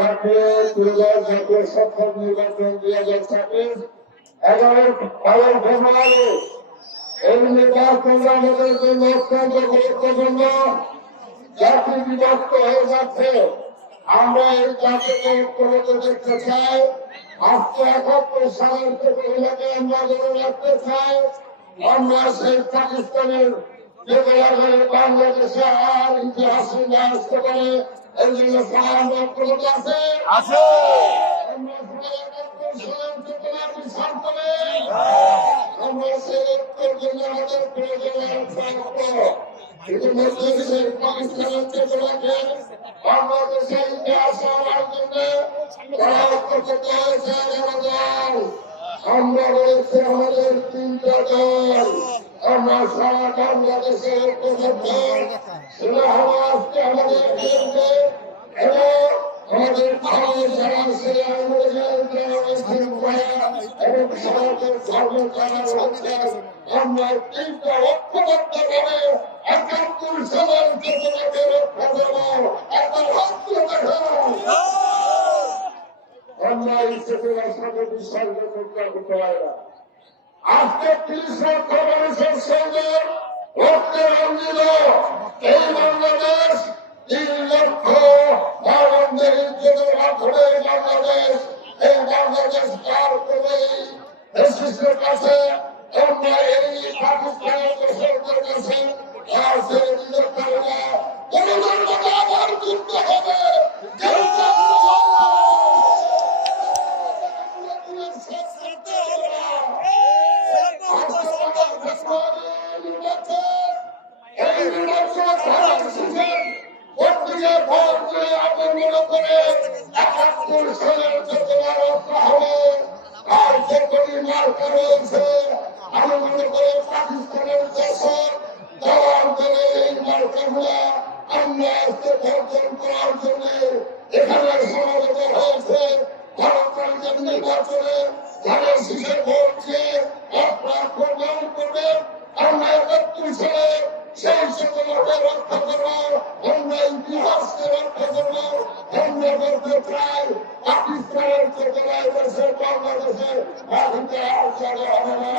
জাতীয় জাতীয় সংসদ নির্বাচন 2026 11 ফেব্রুয়ারি এই নির্বাচন আমাদের জন্য অত্যন্ত গুরুত্বপূর্ণ। জাতি বিভক্ত হয়ে যাচ্ছে, আমরা এই জাতিকে ঐক্যবদ্ধ দেখতে চাই। আজকে 71 সালের প্রতিবাদে আমরা ধরে রাখতে চাই, আমরা সেই পাকিস্তানের বাংলাদেশে আর ইতিহাসে না আসতে পারে। এই জন্য আমরা ঐক্যবদ্ধ আছে, আমরা সেই ঐক্যের জন্য আমাদের প্রয়োজন। ইতিমধ্যে পাকিস্তানের চেতনাকে বাংলাদেশে ইতিহাসে আনার জন্য তারা ঐক্যবদ্ধ হয়েছে। আমরা রয়েছে আমাদের 3টা দল, আমরা সারা বাংলাদেশে ঐক্যবদ্ধ। সেটা হলো আজকে আমাদের কেন্দ্রে এবং আমাদের ভারত যারা আছে এবং ভারতের ধর্ম যারা রয়েছে, আমরা 3টা ঐক্যবদ্ধ ভাবে 71 সালের চেতনাকে রক্ষা দেবো। আমরা এই চেতনার সাথে বিশ্বাস করতে পারি না। আজকে 30 লক্ষ মানুষের সঙ্গে রক্তে রঞ্জিত এই বাংলাদেশ 3 লক্ষ ভারতের ইজ্জতের মাধ্যমে বাংলাদেশ, এই বাংলাদেশ পার করে দেশের কাছে আমরা এই পাকিস্তানের দেশের কাছে আবার যুদ্ধ হবে। আমি মনে করি পাকিস্তানের দেশের দেওয়ার জন্য এই মার্কাগুলা আমরা আজকে বর্জন করার জন্য এখানে সমাবেত হয়েছে। ভারতের নির্বাচনে যারা শিশে ভোটকে আপনার প্রদান করবে, আমরা 71 সালে সেই চেতনাকে রক্ষা করবো, আমরা ইতিহাসকে রক্ষা করবো। আমরা বলতে চাই পাকিস্তানের চেতনায় দেশে বাংলাদেশে আর জায়গা হবে না।